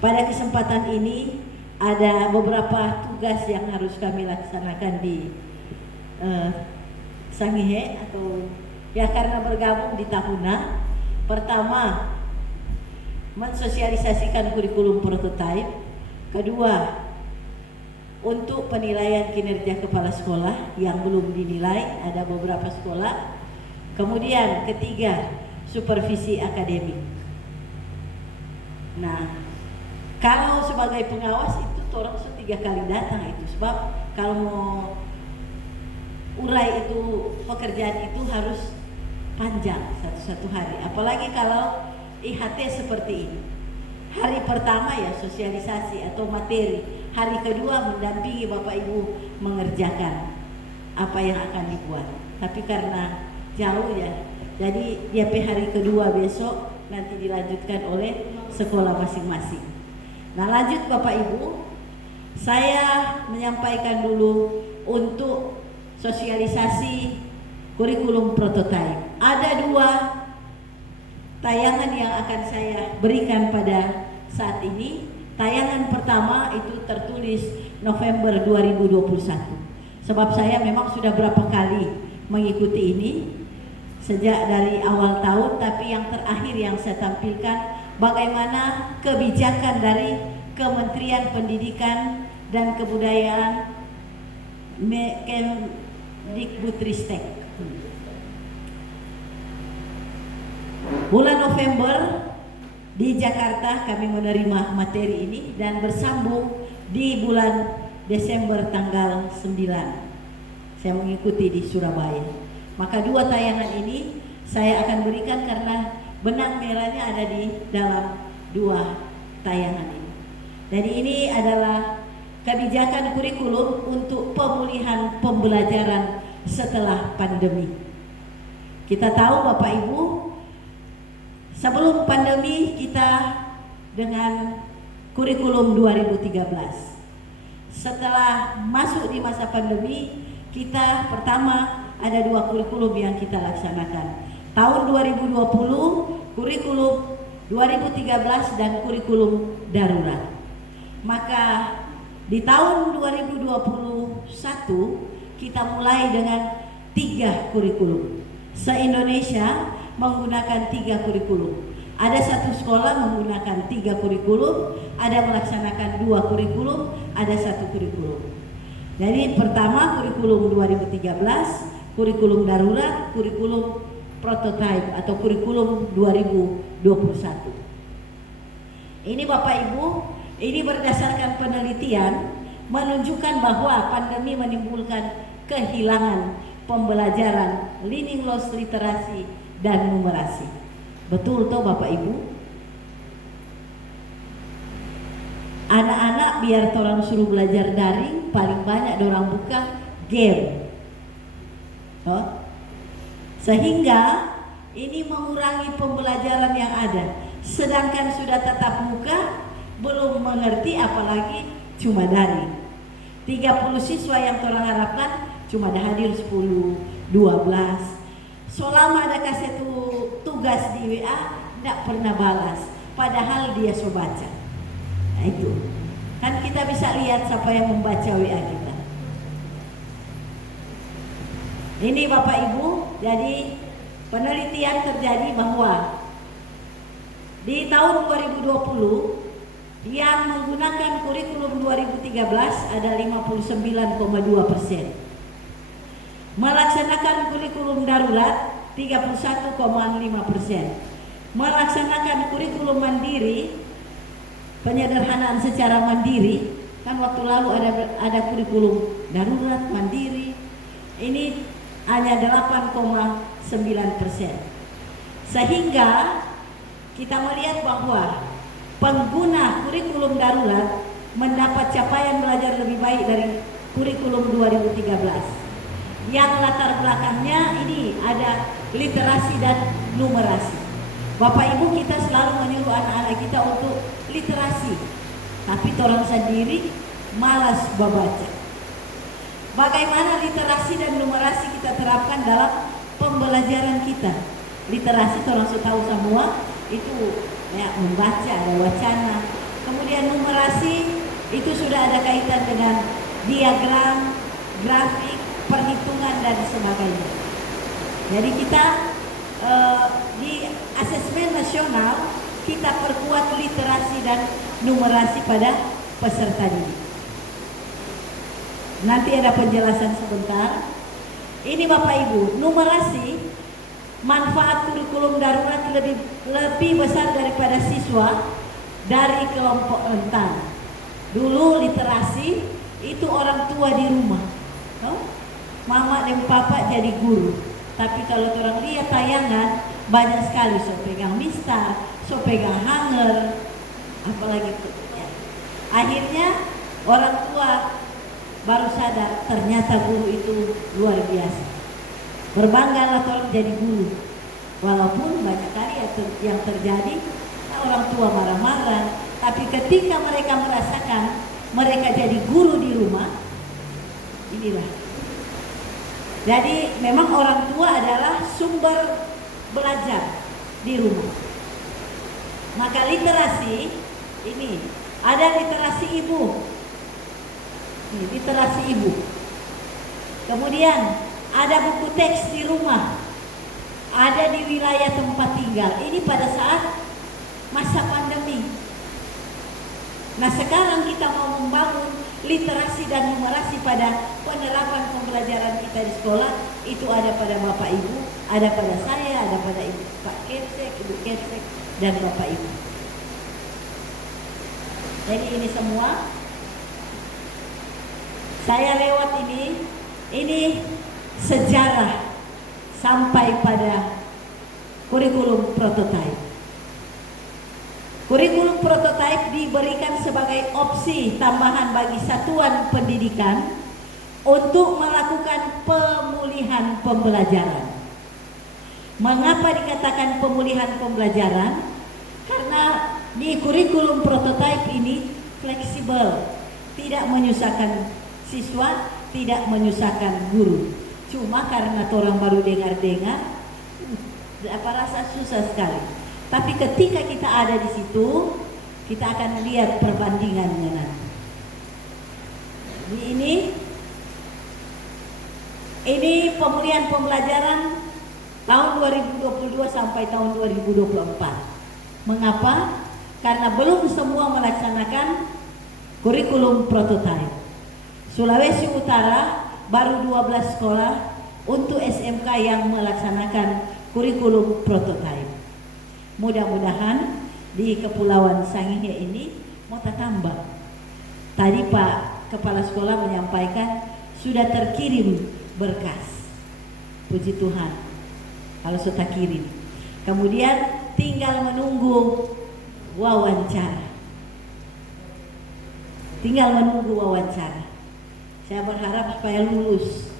Pada kesempatan ini ada beberapa tugas yang harus kami laksanakan di Sangihe atau ya karena bergabung di Tahuna. Pertama, mensosialisasikan kurikulum prototipe. Kedua, untuk penilaian kinerja kepala sekolah yang belum dinilai, ada beberapa sekolah. Kemudian ketiga, supervisi akademik. Nah, kalau sebagai pengawas itu orang 3 kali datang itu, sebab kalau mau urai itu pekerjaan itu harus panjang satu hari, apalagi kalau IHT seperti ini. Hari pertama ya sosialisasi atau materi, hari kedua mendampingi Bapak Ibu mengerjakan apa yang akan dibuat. Tapi karena jauh ya, jadi DP hari kedua besok nanti dilanjutkan oleh sekolah masing-masing. Nah, lanjut Bapak Ibu, saya menyampaikan dulu untuk sosialisasi kurikulum prototipe. Ada 2 tayangan yang akan saya berikan pada saat ini. Tayangan pertama itu tertulis November 2021. Sebab saya memang sudah berapa kali mengikuti ini sejak dari awal tahun, tapi yang terakhir yang saya tampilkan bagaimana kebijakan dari Kementerian Pendidikan dan Kebudayaan Mendikbudristek. Bulan November di Jakarta kami menerima materi ini dan bersambung di bulan Desember tanggal 9 saya mengikuti di Surabaya. Maka 2 tayangan ini saya akan berikan karena benang merahnya ada di dalam 2 tayangan ini. Jadi ini adalah kebijakan kurikulum untuk pemulihan pembelajaran setelah pandemi. Kita tahu Bapak Ibu, sebelum pandemi kita dengan kurikulum 2013. Setelah masuk di masa pandemi, kita pertama ada 2 kurikulum yang kita laksanakan. Tahun 2020 kurikulum 2013 dan kurikulum darurat. Maka di tahun 2021 kita mulai dengan 3 kurikulum. Se-Indonesia menggunakan 3 kurikulum. Ada 1 sekolah menggunakan 3 kurikulum, ada melaksanakan 2 kurikulum, ada 1 kurikulum. Jadi pertama kurikulum 2013, kurikulum darurat, kurikulum prototipe atau kurikulum 2021. Ini Bapak Ibu, ini berdasarkan penelitian menunjukkan bahwa pandemi menimbulkan kehilangan pembelajaran, learning loss literasi dan numerasi. Betul toh Bapak Ibu? Anak-anak biar orang suruh belajar daring, paling banyak orang buka game. Oh? Sehingga ini mengurangi pembelajaran yang ada. Sedangkan sudah tatap muka belum mengerti, apalagi cuma daring. 30 siswa yang orang harapkan cuma ada hadir 10, 12. Selama ada kasih tugas di WA tidak pernah balas, padahal dia so baca. Nah itu kan kita bisa lihat siapa yang membaca WA kita. Ini Bapak Ibu, jadi penelitian terjadi bahwa di tahun 2020 yang menggunakan kurikulum 2013 ada 59,2%. Melaksanakan kurikulum darurat 31,5%. Melaksanakan kurikulum mandiri, penyederhanaan secara mandiri, kan waktu lalu ada kurikulum darurat mandiri. Ini hanya 8,9%. Sehingga kita melihat bahwa pengguna kurikulum darurat mendapat capaian belajar lebih baik dari kurikulum 2013. Yang latar belakangnya ini ada literasi dan numerasi. Bapak Ibu, kita selalu menyuruh anak-anak kita untuk literasi, tapi orang sendiri malas membaca. Bagaimana literasi dan numerasi kita terapkan dalam pembelajaran kita? Literasi orang sudah tahu semua, itu ya, membaca, ada wacana. Kemudian literasi itu sudah ada kaitan dengan diagram, grafik, perhitungan dan sebagainya. Jadi kita di asesmen nasional kita perkuat literasi dan numerasi pada peserta didik. Nanti ada penjelasan sebentar. Ini Bapak Ibu, numerasi manfaat kurikulum darurat lebih besar daripada siswa dari kelompok rentan. Dulu literasi itu orang tua di rumah, mama dan papa jadi guru. Tapi kalau orang lihat tayangan banyak sekali, so pegang mistar, so pegang hanger, apalagi itu. Ya. Akhirnya orang tua baru sadar ternyata guru itu luar biasa. Berbanggalah orang jadi guru. Walaupun banyak kali yang terjadi orang tua marah-marah, tapi ketika mereka merasakan mereka jadi guru di rumah, inilah. Jadi memang orang tua adalah sumber belajar di rumah. Maka literasi ini ada literasi ibu. Ini literasi ibu. Kemudian ada buku teks di rumah. Ada di wilayah tempat tinggal. Ini pada saat masa pandemi. Nah, sekarang kita mau membangun literasi dan numerasi pada penerapan pembelajaran kita di sekolah. Itu ada pada Bapak Ibu, ada pada saya, ada pada Ibu Pak Kepsek, Ibu Kepsek, dan Bapak Ibu. Jadi ini semua saya lewat ini sejarah sampai pada kurikulum prototipe. Kurikulum prototipe diberikan sebagai opsi tambahan bagi satuan pendidikan untuk melakukan pemulihan pembelajaran. Mengapa dikatakan pemulihan pembelajaran? Karena di kurikulum prototipe ini fleksibel, tidak menyusahkan siswa, tidak menyusahkan guru. Cuma karena orang baru dengar-dengar, apa rasa susah sekali. Tapi ketika kita ada di situ, kita akan lihat perbandingannya nanti. Ini pemulihan pembelajaran tahun 2022 sampai tahun 2024. Mengapa? Karena belum semua melaksanakan kurikulum prototipe. Sulawesi Utara baru 12 sekolah untuk SMK yang melaksanakan kurikulum prototipe. Mudah-mudahan di Kepulauan Sangihe ini mau tambah. Tadi Pak Kepala Sekolah menyampaikan sudah terkirim berkas. Puji Tuhan. Kalau sudah kirim. Kemudian tinggal menunggu wawancara. Saya berharap supaya lulus.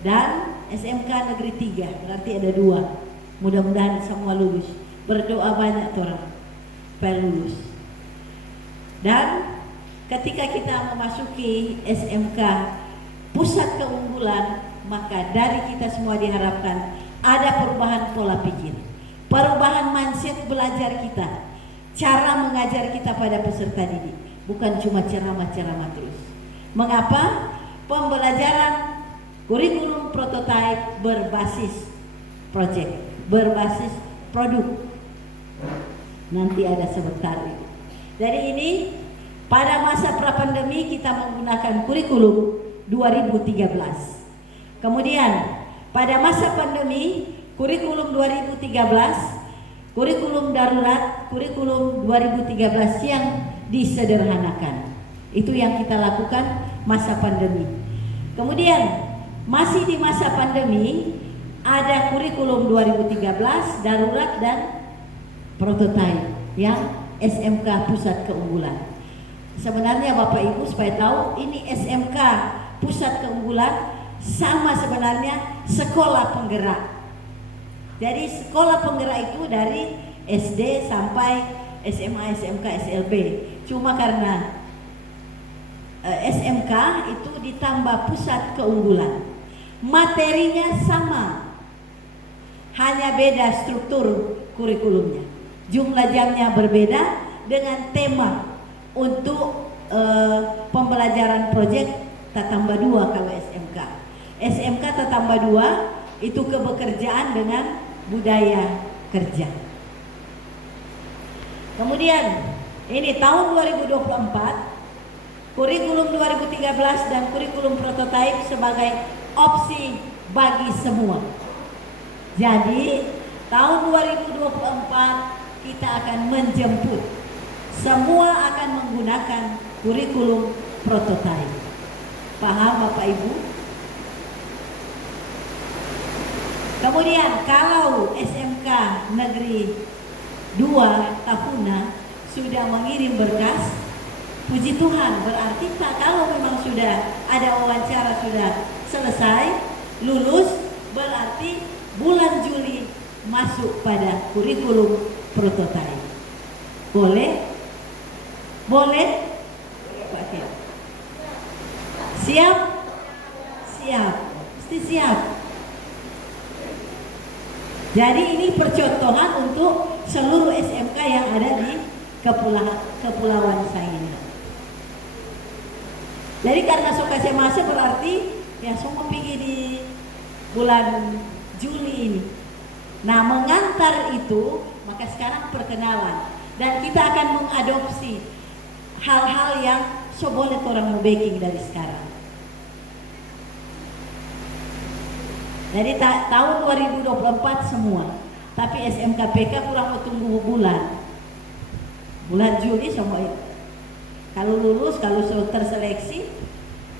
Dan SMK Negeri 3, berarti ada 2. Mudah-mudahan semua lulus. Berdoa banyak orang supaya lulus. Dan ketika kita memasuki SMK pusat keunggulan, maka dari kita semua diharapkan ada perubahan pola pikir, perubahan mindset belajar kita, cara mengajar kita pada peserta didik, bukan cuma ceramah-ceramah terus. Mengapa? Pembelajaran kurikulum prototipe berbasis project, berbasis produk. Nanti ada sebentar. Jadi ini pada masa pra-pandemi kita menggunakan kurikulum 2013. Kemudian pada masa pandemi kurikulum 2013, kurikulum darurat, kurikulum 2013 yang disederhanakan. Itu yang kita lakukan masa pandemi. Kemudian masih di masa pandemi ada kurikulum 2013 darurat dan prototipe yang SMK Pusat Keunggulan. Sebenarnya Bapak Ibu supaya tahu ini SMK Pusat Keunggulan sama sebenarnya sekolah penggerak. Jadi sekolah penggerak itu dari SD sampai SMA, SMK, SLB. Cuma karena SMK itu ditambah Pusat Keunggulan. Materinya sama, hanya beda struktur kurikulumnya. Jumlah jamnya berbeda dengan tema untuk pembelajaran proyek Tatamba 2 kalau SMK. SMK Tatamba 2 itu kebekerjaan dengan budaya kerja. Kemudian ini tahun 2024 kurikulum 2013 dan kurikulum prototipe sebagai opsi bagi semua. Jadi tahun 2024 kita akan menjemput semua akan menggunakan kurikulum prototipe. Paham Bapak Ibu? Kemudian kalau SMK Negeri 2 Tahuna sudah mengirim berkas, puji Tuhan, berarti kalau memang sudah ada wawancara sudah selesai, lulus, berarti bulan Juli masuk pada kurikulum prototipe. Boleh? Boleh? Oke. Siap? Siap. Mesti siap. Jadi ini percontohan untuk seluruh SMK yang ada di Kepulauan Sangihe. Jadi karena sokase masa berarti ya semua pergi di bulan Juli ini. Nah, mengantar itu maka sekarang perkenalan dan kita akan mengadopsi hal-hal yang boleh orang mau baking dari sekarang. Jadi tahun 2024 semua, tapi SMKPK kurang mau tunggu bulan Juli semua itu. Kalau lulus, kalau terseleksi,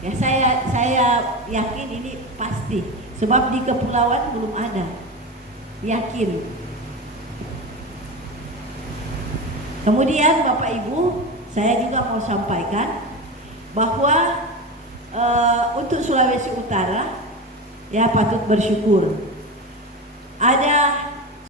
ya saya yakin ini pasti. Sebab di kepulauan belum ada, yakin. Kemudian Bapak Ibu, saya juga mau sampaikan bahwa untuk Sulawesi Utara ya patut bersyukur. Ada